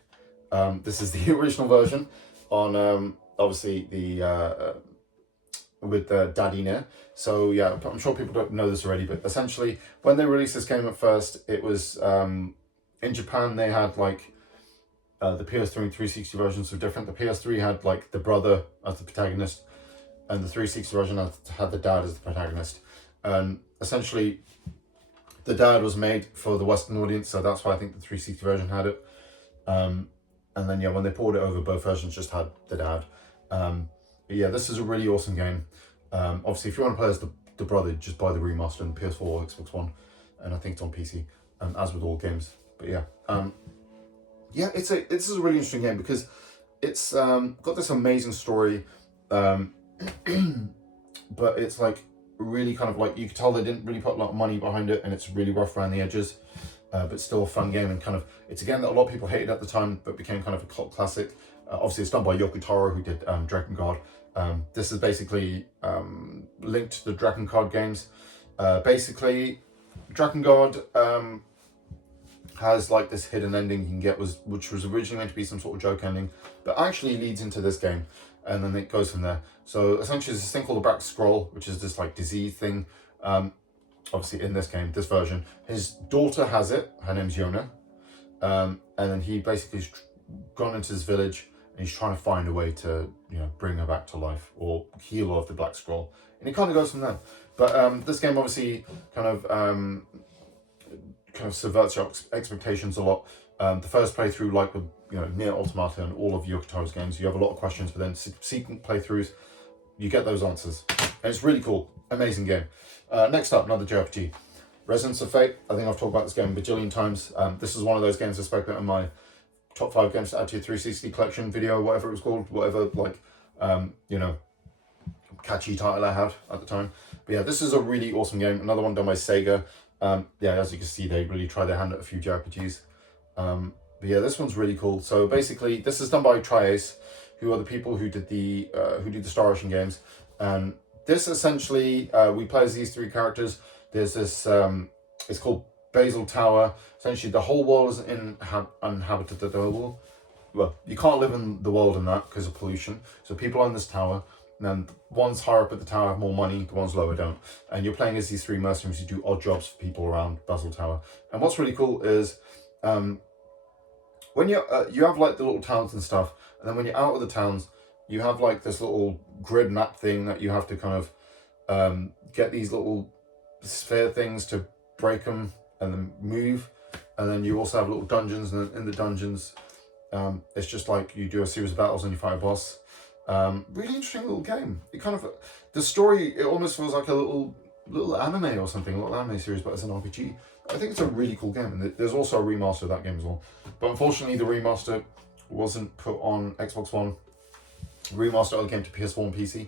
This is the original version on obviously the with Daddy Nier. So yeah, I'm sure people don't know this already, but essentially when they released this game at first, it was in Japan they had like the PS3 and 360 versions were different. The PS3 had like the brother as the protagonist, and the 360 version had the dad as the protagonist. And essentially, the dad was made for the Western audience, so that's why I think the 360 version had it. And then, yeah, when they poured it over, both versions just had the dad. But yeah, this is a really awesome game. Obviously, if you want to play as the brother, just buy the remaster on PS4 or Xbox One. And I think it's on PC, as with all games. But yeah, yeah, this is a really interesting game because it's got this amazing story, but it's like really kind of like, you could tell they didn't really put a lot of money behind it, and it's really rough around the edges. But still a fun game, and kind of, it's a game that a lot of people hated at the time, but became kind of a cult classic. Obviously, it's done by Yoko Taro, who did Drakengard. This is basically linked to the Drakengard games. Basically, Drakengard has like this hidden ending you can get, which was originally meant to be some sort of joke ending, but actually leads into this game, and then it goes from there. So essentially, there's this thing called the Black Scroll, which is this like disease thing. Obviously, in this game, this version, his daughter has it. Her name's Yona, and then he basically has gone into this village, and he's trying to find a way to, you know, bring her back to life or heal her of the Black Scroll, and it kind of goes from there. But this game obviously kind of subverts your expectations a lot. The first playthrough, like with, you know, Nier Automata and all of Yoko Taro's games, you have a lot of questions, but then subsequent playthroughs, you get those answers, and it's really cool. Amazing game. Next up, another JRPG, Resonance of Fate. I think I've talked about this game a bajillion times. This is one of those games I spoke about in my top 5 games to add to your 360 collection video, whatever it was called, whatever, like, you know, catchy title I had at the time. But yeah, this is a really awesome game. Another one done by Sega. Yeah, as you can see, they really try their hand at a few JRPGs. But yeah, this one's really cool. So basically, this is done by Tri-Ace, who are the people who did the Star Ocean games. And this essentially, we play as these 3 characters. There's this, it's called Basil Tower. Essentially, the whole world is uninhabitable. Well, you can't live in the world in that because of pollution. So people are in this tower, and the ones higher up at the tower have more money, the ones lower don't. And you're playing as these 3 mercenaries who do odd jobs for people around Basil Tower. And what's really cool is, when you have like the little towns and stuff, and then when you're out of the towns, you have like this little grid map thing that you have to kind of get these little sphere things to break them and then move. And then you also have little dungeons, and in the dungeons, it's just like you do a series of battles and you fight a boss. Really interesting little game. It kind of, the story, it almost feels like a little anime or something, a little anime series, but as an RPG. I think it's a really cool game, and there's also a remaster of that game as well. But unfortunately, the remaster wasn't put on Xbox One. Remaster only came to PS4 and PC.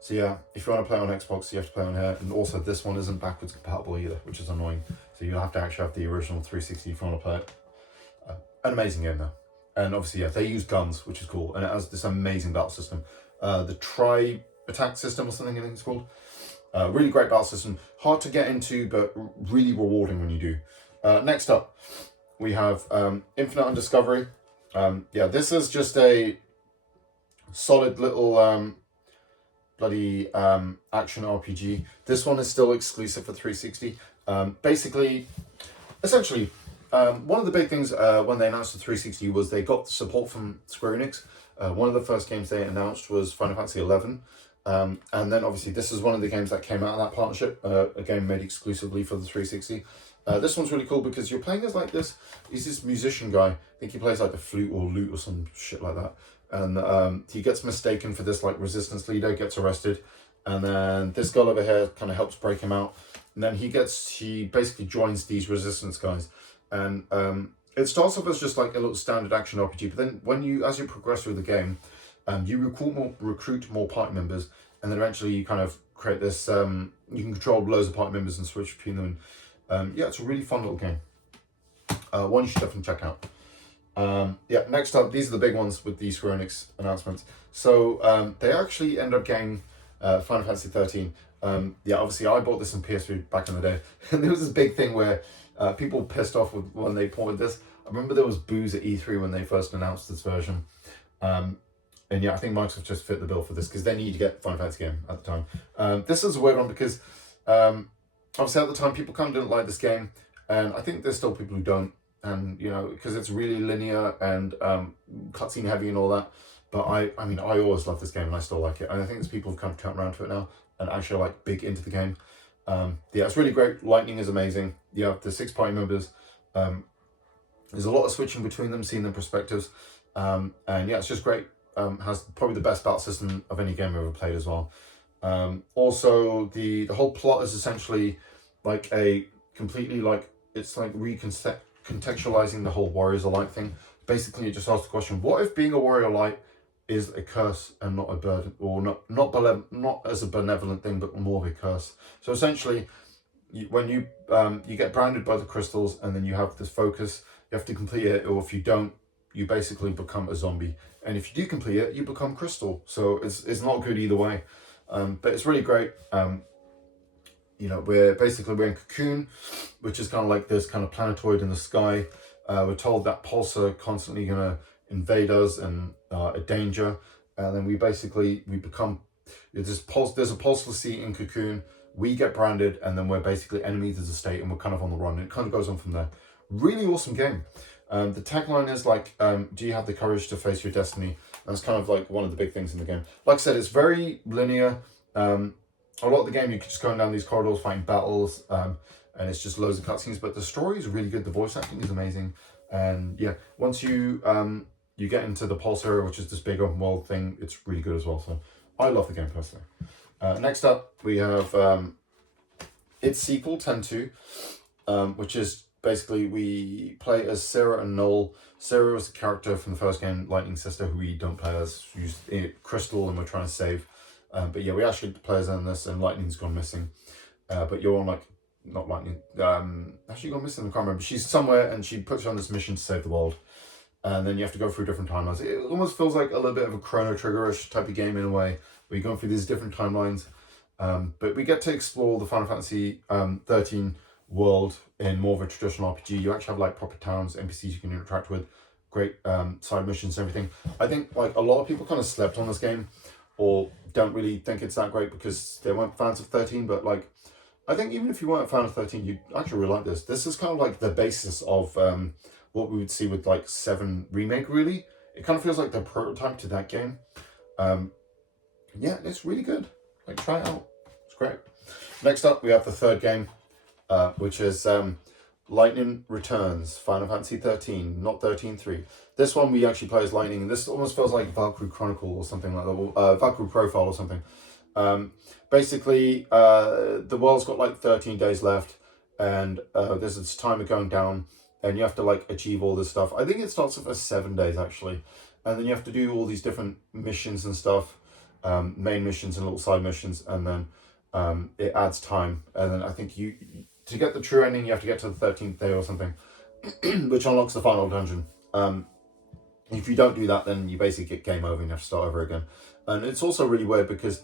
So yeah, if you want to play on Xbox, you have to play on here. And also, this one isn't backwards compatible either, which is annoying. So you'll have to actually have the original 360 if you want to play it. An amazing game though. And obviously, yeah, they use guns, which is cool. And it has this amazing battle system. The Tri-Attack system or something, I think it's called. Really great battle system. Hard to get into, but really rewarding when you do. Next up, we have Infinite Undiscovery. Yeah, this is just a solid little bloody action RPG. This one is still exclusive for 360. Essentially, one of the big things when they announced the 360 was they got support from Square Enix. One of the first games they announced was Final Fantasy XI. And then obviously this is one of the games that came out of that partnership, a game made exclusively for the 360. This one's really cool because you're playing as like he's this musician guy. I think he plays like the flute or lute or some shit like that. And he gets mistaken for this like resistance leader, gets arrested. And then this girl over here kind of helps break him out. And then he basically joins these resistance guys. And it starts off as just like a little standard action RPG. But then as you progress through the game, you recruit more party members. And then eventually you kind of create this, you can control loads of party members and switch between them. And yeah, it's a really fun little game. One you should definitely check out. Yeah, next up, these are the big ones with the Square Enix announcements. So they actually end up getting Final Fantasy 13. Yeah, obviously I bought this on PS3 back in the day. And there was this big thing where people pissed off when they ported this. I remember there was boos at E3 when they first announced this version. And yeah, I think Microsoft just fit the bill for this because they need to get Final Fantasy game at the time. This is a weird one because obviously at the time people kind of didn't like this game. and I think there's still people who don't, and you know, because it's really linear and cutscene heavy and all that. But I mean, I always love this game and I still like it, and I think there's people who've kind of turned around to it now and actually like big into the game. Yeah, it's really great. Lightning is amazing. You have the 6 party members. There's a lot of switching between them, seeing their perspectives, and yeah, it's just great. Has probably the best battle system of any game I've ever played as well. Also, the whole plot is essentially like a completely like, it's like recontextualizing the whole Warriors of Light thing. Basically, it just asks the question: what if being a Warrior of Light is a curse and not a burden, or not as a benevolent thing, but more of a curse? So essentially, when you get branded by the crystals, and then you have this focus, you have to complete it, or if you don't, you basically become a zombie. And if you do complete it, you become crystal. So it's not good either way. But it's really great. You know, we're in Cocoon, which is kind of like this kind of planetoid in the sky. We're told that pulse are constantly going to invade us and a danger. And then we become, there's a pulseless sea in Cocoon. We get branded, and then we're basically enemies as a state, and we're kind of on the run. And it kind of goes on from there. Really awesome game. The tagline is like, do you have the courage to face your destiny? That's kind of like one of the big things in the game. Like I said, it's very linear. A lot of the game, you're just going down these corridors, fighting battles, and it's just loads of cutscenes. But the story is really good. The voice acting is amazing. And yeah, once you get into the Pulse area, which is this big open world thing, it's really good as well. So I love the game personally. Next up, we have its sequel, Ten-2, which is basically we play as Sarah and Noel. Sarah was the character from the first game, Lightning Sister, who we don't play as. She's Crystal, and we're trying to save. But yeah, we actually play as in this, and Lightning's gone missing. But you're on like, not Lightning, actually gone missing, I can't remember. She's somewhere, and she puts you on this mission to save the world. And then you have to go through different timelines. It almost feels like a little bit of a Chrono Trigger-ish type of game in a way, where you're going through these different timelines. But we get to explore the Final Fantasy 13 world in more of a traditional RPG. You actually have like proper towns, NPCs you can interact with, great side missions and everything. I think like a lot of people kind of slept on this game, or don't really think it's that great because they weren't fans of 13, but like, I think even if you weren't a fan of 13, you'd actually really like this. This is kind of like the basis of what we would see with like 7 Remake, really. It kind of feels like the prototype to that game. Yeah, it's really good. Like, try it out. It's great. Next up, we have the third game, which is Lightning Returns, Final Fantasy 13, not 13.3. This one we actually play as Lightning, and this almost feels like Valkyrie Chronicle or something like that, Valkyrie Profile or something. Basically, the world's got like 13 days left, and there's this timer going down, and you have to like achieve all this stuff. I think it starts off as 7 days actually, and then you have to do all these different missions and stuff, main missions and little side missions, and then it adds time, and then I think to get the true ending, you have to get to the 13th day or something, which unlocks the final dungeon. If you don't do that, then you basically get game over and you have to start over again. And it's also really weird because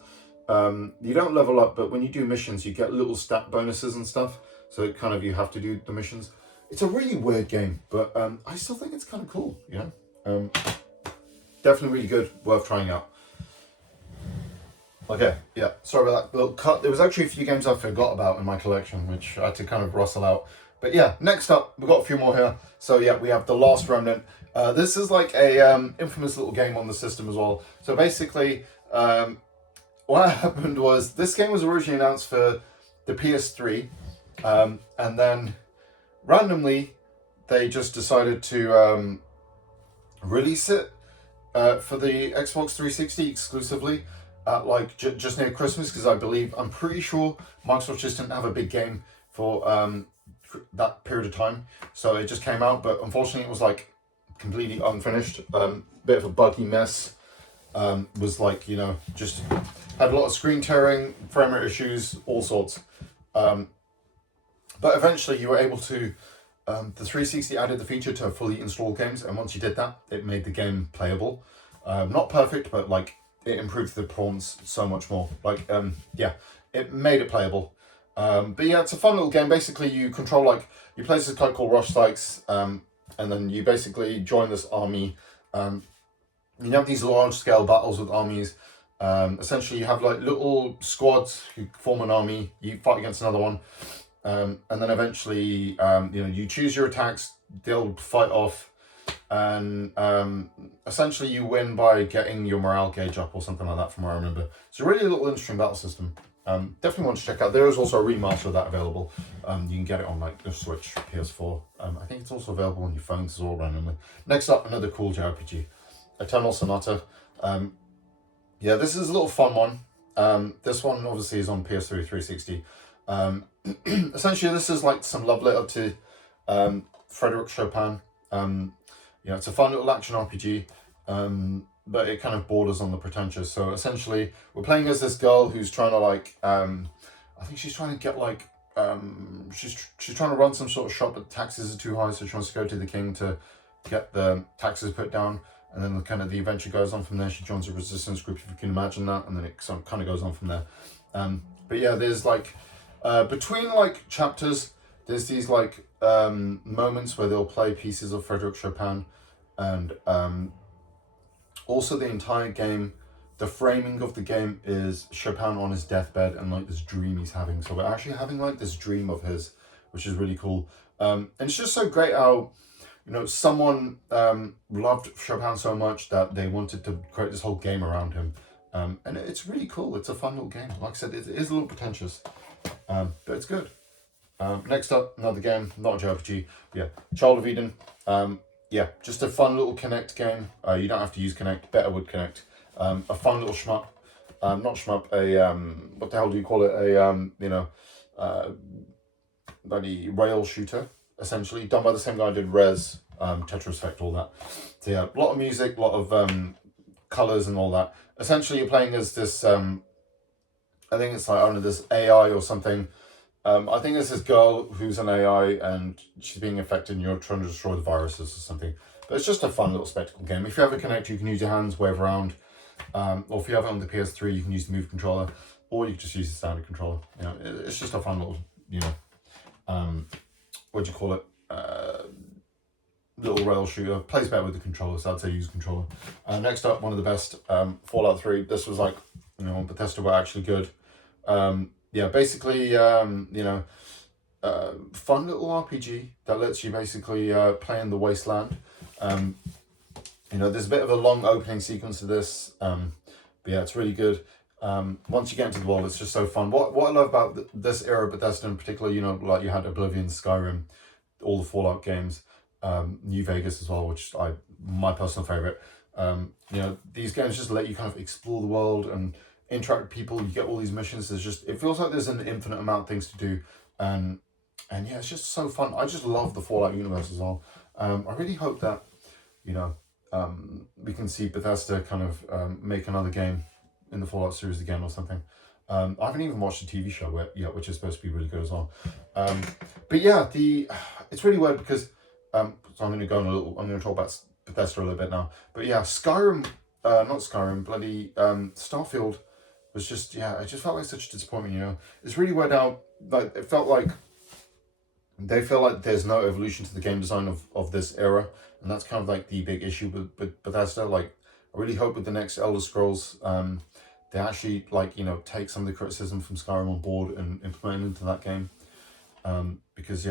you don't level up, but when you do missions, you get little stat bonuses and stuff. So it kind of, you have to do the missions. It's a really weird game, but I still think it's kind of cool, you know? Definitely really good, worth trying out. Okay, yeah, sorry about that little cut. There was actually a few games I forgot about in my collection, which I had to kind of rustle out. But yeah, next up, we've got a few more here. So yeah, we have The Last Remnant. This is like a infamous little game on the system as well. So basically, what happened was, this game was originally announced for the PS3, and then randomly, they just decided to release it for the Xbox 360 exclusively at like just near Christmas, because I'm pretty sure Microsoft just didn't have a big game for that period of time, so it just came out. But unfortunately, it was like completely unfinished, bit of a buggy mess. Was like, you know, just had a lot of screen tearing, frame rate issues, all sorts. But eventually, you were able to. The 360 added the feature to fully install games, and once you did that, it made the game playable. Not perfect, but like it improved the performance so much more. Like, yeah, it made it playable. But yeah, it's a fun little game. Basically, you control like, you play as this guy called Rush Sykes, and then you basically join this army. You have these large scale battles with armies. Essentially, you have like little squads who form an army. You fight against another one. and then eventually, you choose your attacks, they'll fight off, and essentially you win by getting your morale gauge up or something like that from what I remember. It's a really little interesting battle system. Definitely want to check out. There is also a remaster of that available. You can get it on like the Switch, PS4. I think it's also available on your phones as well randomly. Next up, another cool JRPG, Eternal Sonata. This is a little fun one. This one obviously is on PS3 360. Essentially, this is like some love letter to Frédéric Chopin. It's a fun little action RPG, but it kind of borders on the pretentious. So essentially, we're playing as this girl who's trying to I think she's trying to get she's trying to run some sort of shop, but taxes are too high, so she wants to go to the king to get the taxes put down. And then the adventure goes on from there. She joins a resistance group, if you can imagine that, and then it kind of goes on from there. But yeah, there's between chapters, there's these moments where they'll play pieces of Frédéric Chopin, and also the entire game, the framing of the game is Chopin on his deathbed and this dream he's having. So we're actually having this dream of his, which is really cool. And it's just so great how someone loved Chopin so much that they wanted to create this whole game around him. And it's really cool. It's a fun little game. Like I said, it is a little pretentious, but it's good. Next up, another game, not a JRPG, but yeah, Child of Eden. Just a fun little Kinect game. You don't have to use Kinect, better with Kinect. A fun little shmup. Not shmup, what the hell do you call it? Bloody rail shooter, essentially, done by the same guy who did Rez, Tetris Effect, all that. So yeah, a lot of music, a lot of colours and all that. Essentially, you're playing as this, I think it's this AI or something. I think it's this girl who's an AI and she's being affected and you're trying to destroy the viruses or something. But it's just a fun little spectacle game. If you have a Kinect, you can use your hands, wave around. Or if you have it on the PS3, you can use the Move controller. Or you can just use the standard controller. It's just a fun little, what do you call it? Little rail shooter. Plays better with the controller, so I'd say use controller. Next up, one of the best, Fallout 3. This was Bethesda were actually good. Basically, fun little RPG that lets you basically play in the wasteland. There's a bit of a long opening sequence to this, but yeah, it's really good. Once you get into the world, it's just so fun. What I love about this era of Bethesda in particular, you had Oblivion, Skyrim, all the Fallout games, New Vegas as well, which my personal favorite. These games just let you kind of explore the world and interact with people. You get all these missions. It feels like there's an infinite amount of things to do, and yeah, it's just so fun. I just love the Fallout universe as well. I really hope that we can see Bethesda kind of make another game in the Fallout series again or something. I haven't even watched the TV show yet, which is supposed to be really good as well. But yeah, it's really weird because so I'm going to talk about Bethesda a little bit now. But yeah, Skyrim, not Skyrim, bloody Starfield was just, it just felt like such a disappointment. It's really weird how it felt like they feel like there's no evolution to the game design of this era, and that's kind of the big issue with Bethesda. I really hope with the next Elder Scrolls, they actually take some of the criticism from Skyrim on board and implement it into that game. Because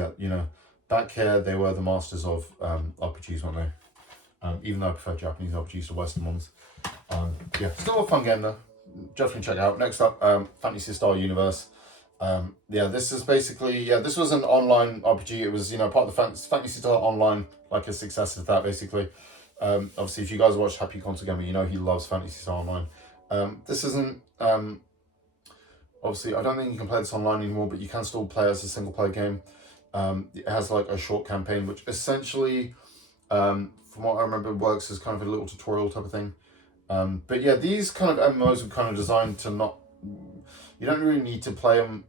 back here they were the masters of RPGs, weren't they? Even though I prefer Japanese RPGs to Western ones. Still a fun game though. Definitely check it out. Next up, Phantasy Star Universe. This is basically, this was an online RPG. It was, part of the Phantasy Star Online, like a successor to that, basically. Obviously, if you guys watch Happy Console Gamer, he loves Phantasy Star Online. This isn't, obviously, I don't think you can play this online anymore, but you can still play as a single player game. It has a short campaign, which essentially, from what I remember, works as kind of a little tutorial type of thing. But yeah, these kind of MMOs are kind of designed to not, you don't really need to play them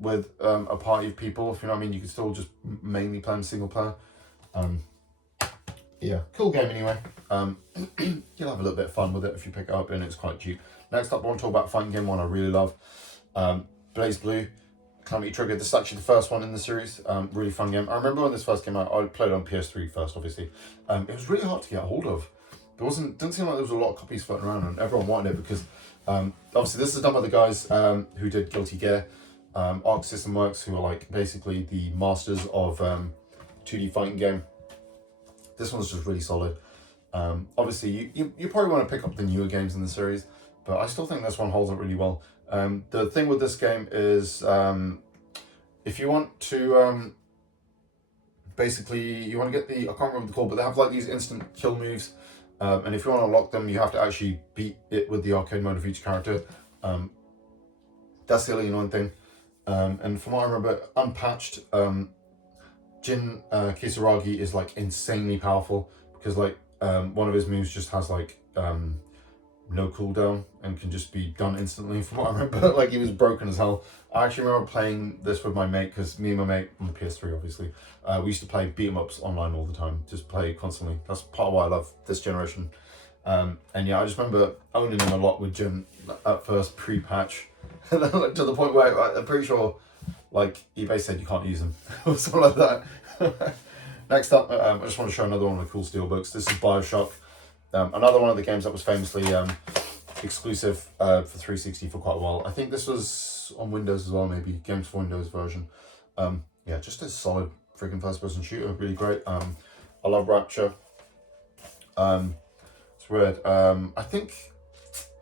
with a party of people, if you know what I mean. You can still just mainly play them single player. Cool game anyway. You'll have a little bit of fun with it if you pick it up, and it's quite cheap. Next up, I want to talk about a fighting game, one I really love. BlazBlue, Calamity Trigger. This is actually the first one in the series. Really fun game. I remember when this first came out, I played it on PS3 first, obviously. It was really hard to get a hold of. Didn't seem like there was a lot of copies floating around, and everyone wanted it because obviously this is done by the guys who did Guilty Gear. Arc System Works, who are like basically the masters of 2D fighting game. This one's just really solid. Obviously, you probably want to pick up the newer games in the series, but I still think this one holds up really well. The thing with this game is if you want to basically, you want to get the, I can't remember the call, but they have like these instant kill moves. And if you want to unlock them, you have to actually beat it with the arcade mode of each character. That's the only annoying thing. And from what I remember, unpatched, Jin Kisaragi is like insanely powerful because like one of his moves just has like no cooldown and can just be done instantly. From what I remember, like he was broken as hell. I actually remember playing this with my mate because me and my mate on the PS3, obviously, we used to play beat 'em ups online all the time, just play constantly. That's part of why I love this generation. And yeah, I just remember owning him a lot with Jin at first pre-patch, and then like, to the point where I'm pretty sure like eBay said you can't use them or something like that. Next up, I just want to show another one of the cool steelbooks. This is Bioshock, another one of the games that was famously exclusive for 360 for quite a while. I think this was on Windows as well, maybe Games for Windows version. Yeah, just a solid freaking first-person shooter, really great. I love Rapture. It's weird. I think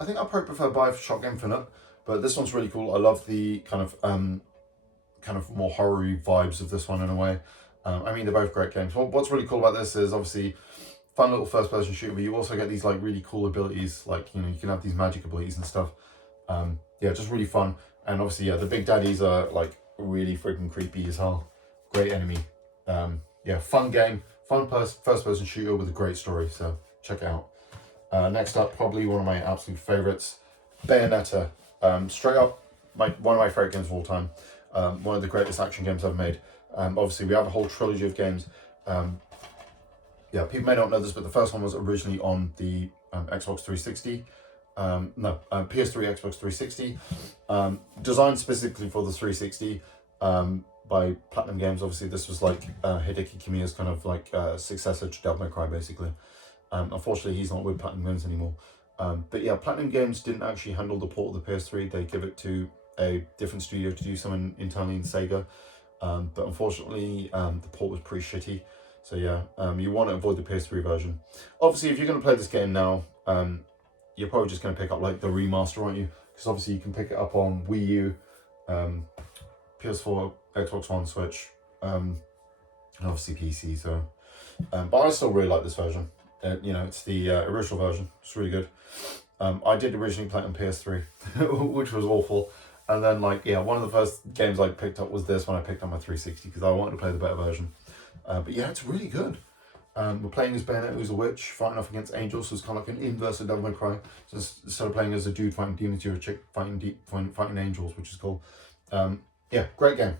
I probably prefer Bioshock Infinite, but this one's really cool. I love the kind of more horror-y vibes of this one in a way. I mean, they're both great games. What's really cool about this is obviously fun little first-person shooter, but you also get these like really cool abilities, like you can have these magic abilities and stuff. Yeah, just really fun. And obviously, yeah, the big daddies are like really freaking creepy as hell. Great enemy. Yeah, fun game, fun first-person shooter with a great story. So check it out. Next up, probably one of my absolute favorites, Bayonetta. Straight up, one of my favorite games of all time. One of the greatest action games I've made. Obviously, we have a whole trilogy of games. Yeah, people may not know this, but the first one was originally on the Xbox 360. No, PS3, Xbox 360. Designed specifically for the 360 by Platinum Games. Obviously, this was like Hideki Kamiya's kind of like successor to Devil May Cry, basically. Unfortunately, he's not with Platinum Games anymore. But yeah, Platinum Games didn't actually handle the port of the PS3. They give it to a different studio to do something internally in Sega. But unfortunately, the port was pretty shitty. So yeah, you want to avoid the PS3 version. Obviously, if you're going to play this game now, you're probably just going to pick up like the remaster, aren't you? Because obviously you can pick it up on Wii U, PS4, Xbox One, Switch, and obviously PC. So, but I still really like this version. It's the original version. It's really good. I did originally play it on PS3, which was awful. And then one of the first games I picked up was this when I picked up my 360 because I wanted to play the better version. But yeah, it's really good. We're playing as Bayonetta, who's a witch, fighting off against angels, so it's kind of like an inverse of Devil May Cry. So instead of playing as a dude fighting demons, you're a chick fighting angels, which is cool. Yeah, great game.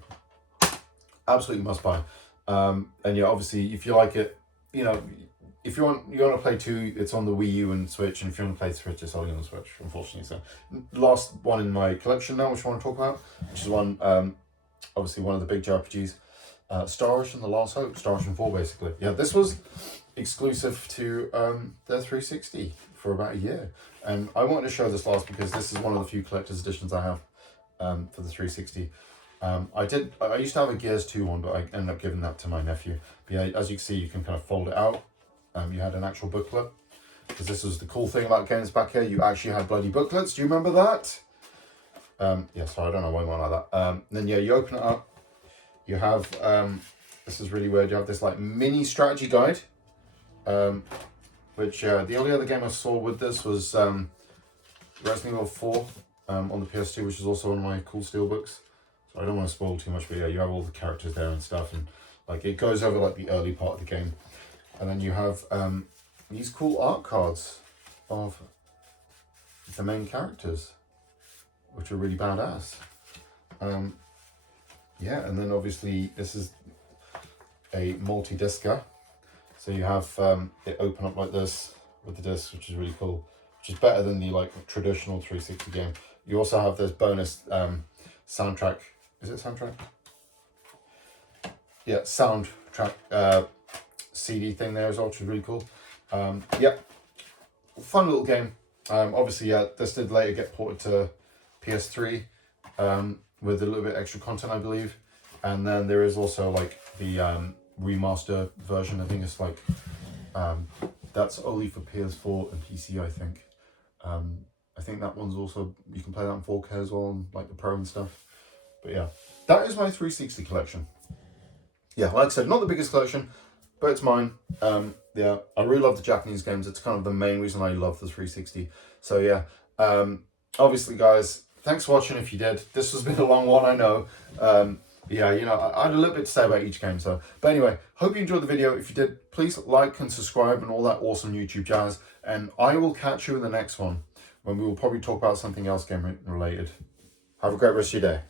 Absolutely must buy. And yeah, obviously, if you like it, if you want to play 2, it's on the Wii U and Switch, and if you want to play Switch, it's only on the Switch, unfortunately. So, last one in my collection now, which I want to talk about, which is one, obviously one of the big JRPGs, Star Ocean: The Last Hope, Star Ocean 4, basically. Yeah, this was exclusive to their 360 for about a year, and I wanted to show this last because this is one of the few collector's editions I have for the 360. I used to have a Gears 2 one, but I ended up giving that to my nephew. But yeah, as you can see, you can kind of fold it out. You had an actual booklet, because this was the cool thing about games back here. You actually had bloody booklets. Do you remember that? Yeah, sorry, I don't know why I went like that. Then yeah, you open it up. You have, this is really weird. You have this like mini strategy guide, which the only other game I saw with this was Resident Evil 4 on the PS2, which is also one of my cool steelbooks. So I don't want to spoil too much, but yeah, you have all the characters there and stuff, and like it goes over like the early part of the game. And then you have these cool art cards of the main characters, which are really badass. Yeah, and then obviously this is a multi-discer. So you have it open up like this with the disc, which is really cool, which is better than the traditional 360 game. You also have this bonus soundtrack. Is it soundtrack? Yeah, soundtrack CD thing there as well, which is really cool. Yeah, fun little game. Obviously, yeah, this did later get ported to PS3. with a little bit extra content, I believe. And then there is also like the remaster version. I think it's like that's only for PS4 and PC, I think. I think that one's also, you can play that in 4K as well, and like the Pro and stuff. But yeah, that is my 360 collection. Yeah, like I said, not the biggest collection, but it's mine. Yeah, I really love the Japanese games. It's kind of the main reason I love the 360. So yeah, obviously guys, thanks for watching if you did. This has been a long one, I know. Yeah, you know, I had a little bit to say about each game, so. But anyway, hope you enjoyed the video. If you did, please like and subscribe and all that awesome YouTube jazz. And I will catch you in the next one, when we will probably talk about something else game related. Have a great rest of your day.